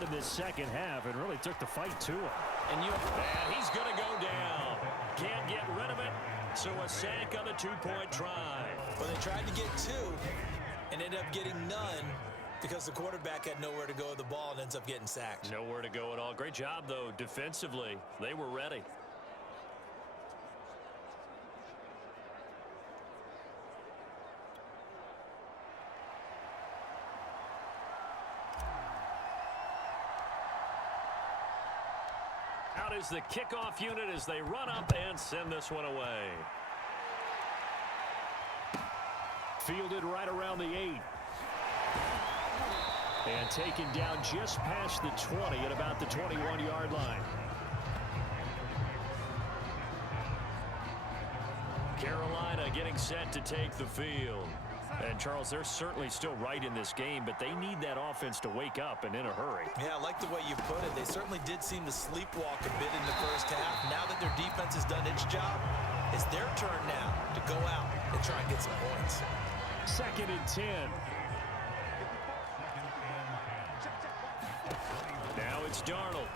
out in this second half and really took the fight to him. And he's going to go down. Can't get rid of it. So a sack on the two-point try. Well, they tried to get two and ended up getting none because the quarterback had nowhere to go with the ball and ends up getting sacked. Nowhere to go at all. Great job, though, defensively. They were ready. Out is the kickoff unit as they run up and send this one away. Fielded right around the 8. And taken down just past the 20 at about the 21-yard line. Carolina getting set to take the field. And, Charles, they're certainly still right in this game, but they need that offense to wake up and in a hurry. Yeah, I like the way you put it. They certainly did seem to sleepwalk a bit in the first half. Now that their defense has done its job, it's their turn now to go out and try and get some points. 2nd and 10. Now it's Darnold.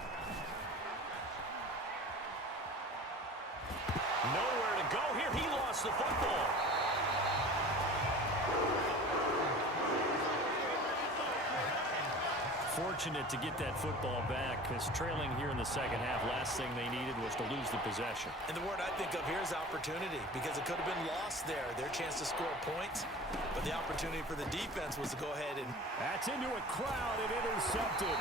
Nowhere to go here. He lost the football. Fortunate to get that football back because trailing here in the second half, last thing they needed was to lose the possession. And the word I think of here is opportunity because it could have been lost there, their chance to score points. But the opportunity for the defense was to go ahead and... That's into a crowd and intercepted.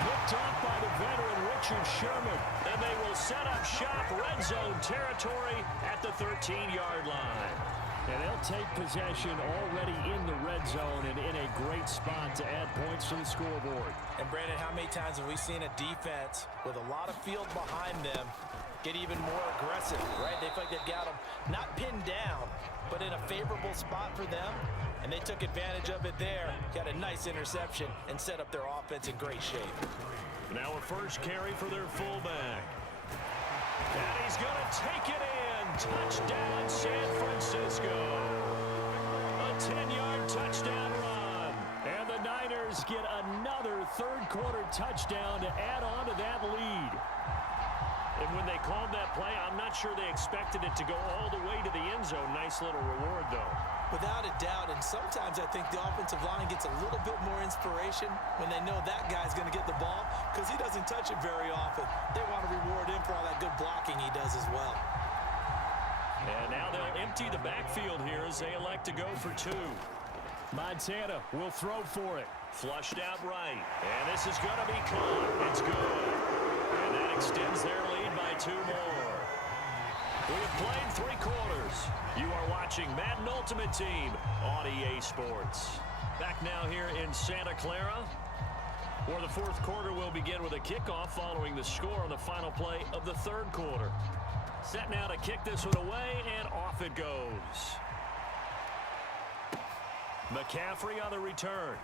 Picked off by the veteran Richard Sherman. And they will set up shop red zone territory at the 13-yard line. And they'll take possession already in the red zone and in a great spot to add points to the scoreboard. And, Brandon, how many times have we seen a defense with a lot of field behind them get even more aggressive, right? They feel like they've got them not pinned down, but in a favorable spot for them. And they took advantage of it there, got a nice interception, and set up their offense in great shape. Now a first carry for their fullback. And he's going to take it in. Touchdown, San Francisco. A 10-yard touchdown run. And the Niners get another third-quarter touchdown to add on to that lead. And when they called that play, I'm not sure they expected it to go all the way to the end zone. Nice little reward, though. Without a doubt, and sometimes I think the offensive line gets a little bit more inspiration when they know that guy's going to get the ball because he doesn't touch it very often. They want to reward him for all that good blocking he does as well. And now they'll empty the backfield here as they elect to go for 2. Montana will throw for it. Flushed out right. And this is going to be caught. It's good. And that extends their lead by 2 more. We have played 3 quarters. You are watching Madden Ultimate Team on EA Sports. Back now here in Santa Clara, where the 4th quarter will begin with a kickoff following the score on the final play of the 3rd quarter. Set now to kick this one away, and off it goes. McCaffrey on the return.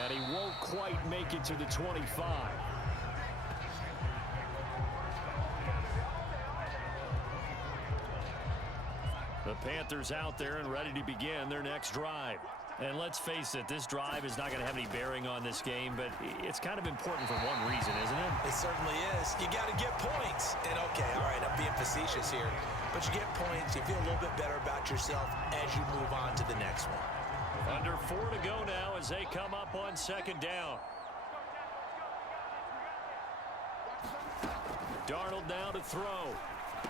And he won't quite make it to the 25. The Panthers out there and ready to begin their next drive. And let's face it, this drive is not going to have any bearing on this game, but it's kind of important for one reason, isn't it? It certainly is. You got to get points. And, okay, all right, I'm being facetious here. But you get points, you feel a little bit better about yourself as you move on to the next one. Under 4 to go now as they come up on 2nd down. Darnold now to throw.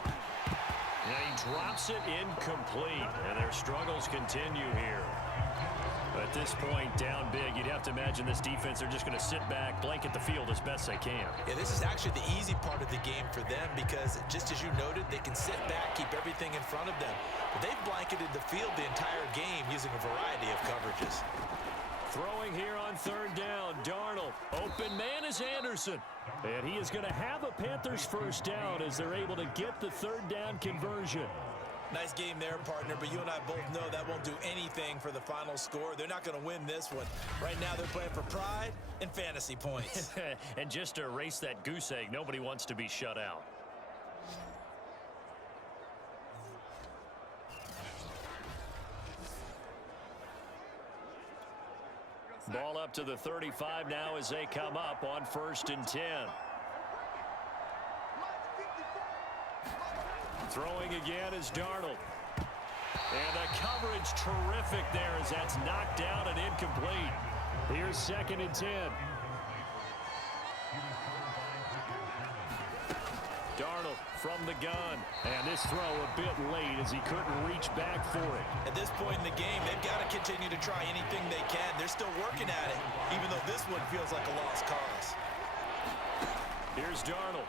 And he drops it incomplete. And their struggles continue here. At this point, down big, you'd have to imagine this defense, they're just going to sit back, blanket the field as best they can. Yeah, this is actually the easy part of the game for them because, just as you noted, they can sit back, keep everything in front of them. But they've blanketed the field the entire game using a variety of coverages. Throwing here on 3rd down, Darnold. Open man is Anderson. And he is going to have a Panthers first down as they're able to get the 3rd down conversion. Nice game there, partner, but you and I both know that won't do anything for the final score. They're not going to win this one. Right now, they're playing for pride and fantasy points. And just to erase that goose egg, nobody wants to be shut out. Ball up to the 35 now as they come up on 1st and 10. Throwing again is Darnold. And the coverage terrific there as that's knocked down and incomplete. Here's 2nd and 10. Darnold from the gun. And this throw a bit late as he couldn't reach back for it. At this point in the game, they've got to continue to try anything they can. They're still working at it, even though this one feels like a lost cause. Here's Darnold.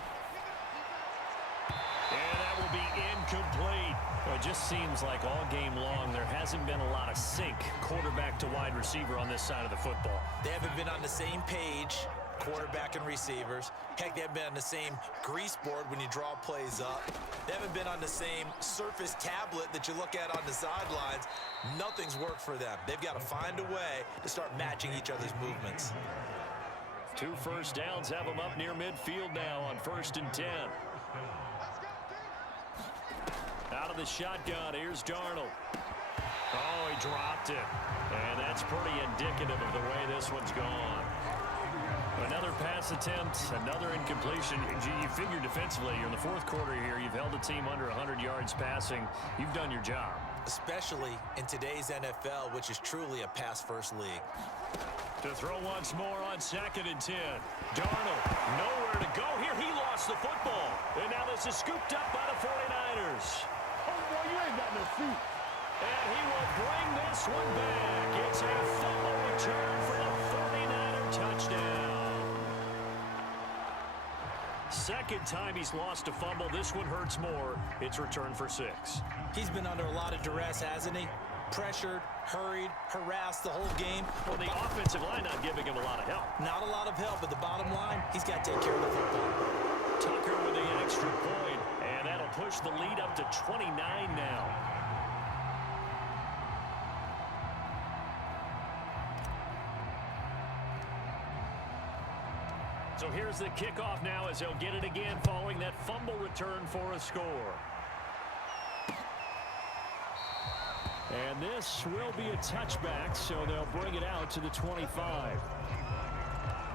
And that will be incomplete. Well, it just seems like all game long there hasn't been a lot of sync quarterback to wide receiver on this side of the football. They haven't been on the same page, quarterback and receivers. Heck, they haven't been on the same grease board when you draw plays up. They haven't been on the same surface tablet that you look at on the sidelines. Nothing's worked for them. They've got to find a way to start matching each other's movements. 2 first downs have them up near midfield now on 1st and 10. Out of the shotgun, here's Darnold. Oh, he dropped it. And that's pretty indicative of the way this one's gone. Another pass attempt, another incompletion. You figure defensively, you're in the 4th quarter here. You've held a team under 100 yards passing. You've done your job. Especially in today's NFL, which is truly a pass-first league. To throw once more on 2nd and 10. Darnold, nowhere to go here. He lost the football. And now this is scooped up by the 49ers. Oh, boy, you ain't got no feet. And he will bring this one back. It's a fumble return for the 49er touchdown. 2nd time he's lost a fumble. This one hurts more. It's returned for 6. He's been under a lot of duress, hasn't he? Pressured, hurried, harassed the whole game. Well, the offensive line not giving him a lot of help. Not a lot of help, but the bottom line, he's got to take care of the football. Tucker with the extra point, and that'll push the lead up to 29 now. So here's the kickoff now as they'll get it again following that fumble return for a score. And this will be a touchback, so they'll bring it out to the 25.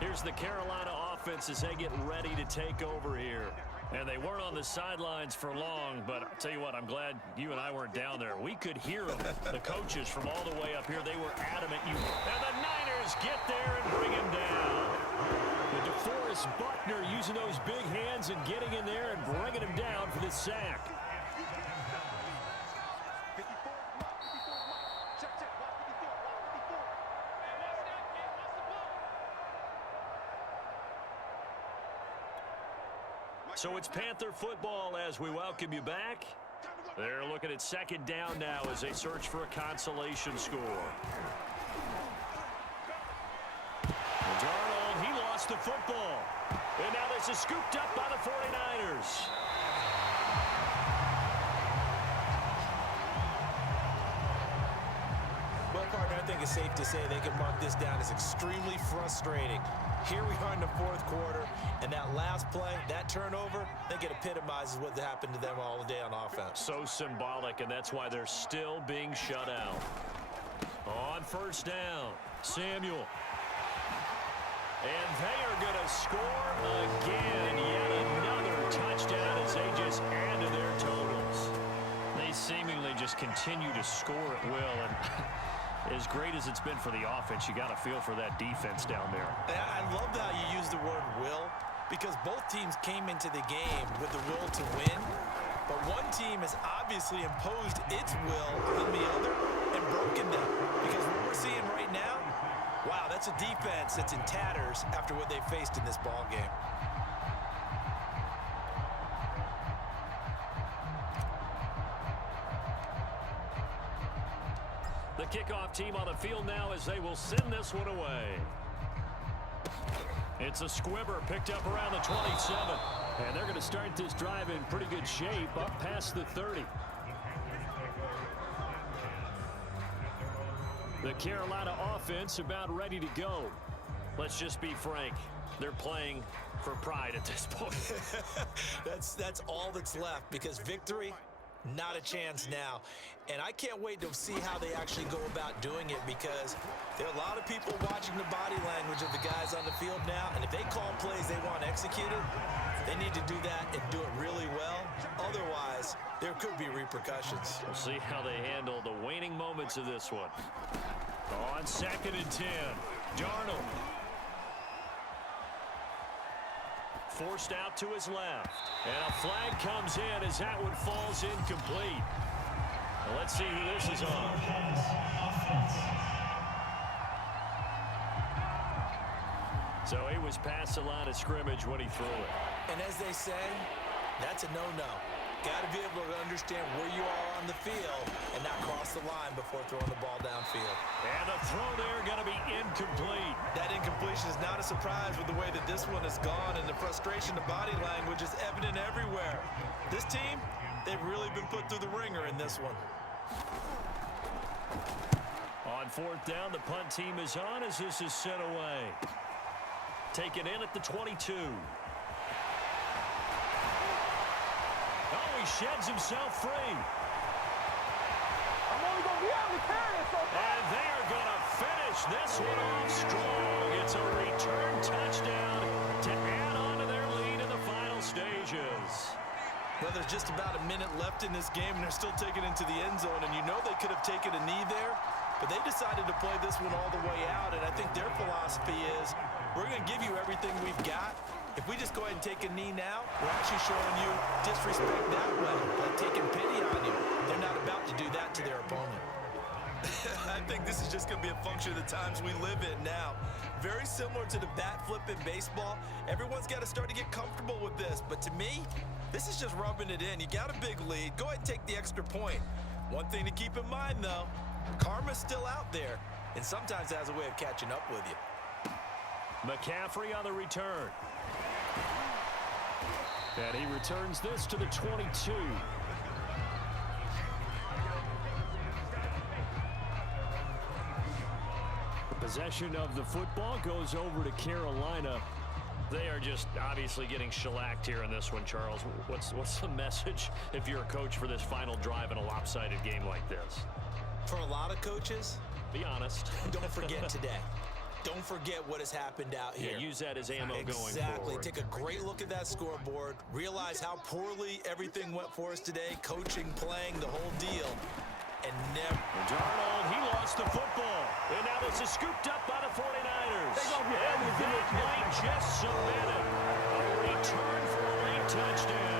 Here's the Carolina offense as they get ready to take over here. And they weren't on the sidelines for long, but I'll tell you what, I'm glad you and I weren't down there. We could hear them, the coaches from all the way up here. They were adamant. And the Niners get there and bring him down. The DeForest Buckner using those big hands and getting in there and bringing him down for the sack. So it's Panther football as we welcome you back. They're looking at 2nd down now as they search for a consolation score. Darnold, he lost the football. And now this is scooped up by the 49ers. Well, partner, I think it's safe to say they can mark this down as extremely frustrating. Here we are in the 4th quarter, and that last play, that turnover, I think it epitomizes what happened to them all day on offense. So symbolic, and that's why they're still being shut out. On 1st down, Samuel. And they are going to score again. Yet another touchdown as they just add to their totals. They seemingly just continue to score at will. And as great as it's been for the offense, you got to feel for that defense down there. I love how you use the word will, because both teams came into the game with the will to win. But one team has obviously imposed its will on the other and broken them. Because what we're seeing right now, wow, that's a defense that's in tatters after what they faced in this ball game. The kickoff team on the field now as they will send this one away. It's a squibber picked up around the 27. And they're going to start this drive in pretty good shape up past the 30. The Carolina offense about ready to go. Let's just be frank. They're playing for pride at this point. That's all that's left, because victory, Not a chance now. And I can't wait to see how they actually go about doing it, because there are a lot of people watching the body language of the guys on the field now, and if they call plays they want executed, they need to do that and do it really well. Otherwise, there could be repercussions. We'll see how they handle the waning moments of this one. On 2nd and 10, Darnold. Forced out to his left. And a flag comes in as that one falls incomplete. Well, let's see who this is on. So he was past the line of scrimmage when he threw it. And as they say, that's a no-no. Got to be able to understand where you are on the field and not cross the line before throwing the ball downfield. And the throw there going to be incomplete. That incompletion is not a surprise with the way that this one has gone, and the frustration, the body language is evident everywhere. This team, they've really been put through the ringer in this one. On 4th down, the punt team is on as this is sent away. Taken in at the 22. Oh, he sheds himself free. I'm only going to be able to carry it so far. And they are going to finish this one off strong. It's a return touchdown to add on to their lead in the final stages. Well, there's just about a minute left in this game, and they're still taking it into the end zone, and you know they could have taken a knee there, but they decided to play this one all the way out, and I think their philosophy is, we're going to give you everything we've got. If we just go ahead and take a knee now, we're actually showing you disrespect that way, like taking pity on you. They're not about to do that to their opponent. I think this is just going to be a function of the times we live in now. Very similar to the bat flip in baseball. Everyone's got to start to get comfortable with this, but to me, this is just rubbing it in. You got a big lead. Go ahead and take the extra point. One thing to keep in mind, though, karma's still out there, and sometimes it has a way of catching up with you. McCaffrey on the return. And he returns this to the 22. Possession of the football goes over to Carolina. They are just obviously getting shellacked here in this one, Charles. What's the message if you're a coach for this final drive in a lopsided game like this? For a lot of coaches, be honest. Don't forget today. Don't forget what has happened out here. Yeah, use that as ammo going forward. Exactly. Take a great look at that scoreboard. Realize how poorly everything went for us today. Coaching, playing, the whole deal. And never. Darnold, he lost the football. And now this is scooped up by the 49ers. And that might just submit it. A return for a late touchdown.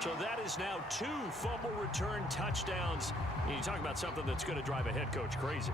So that is now 2 fumble return touchdowns. You talk about something that's going to drive a head coach crazy.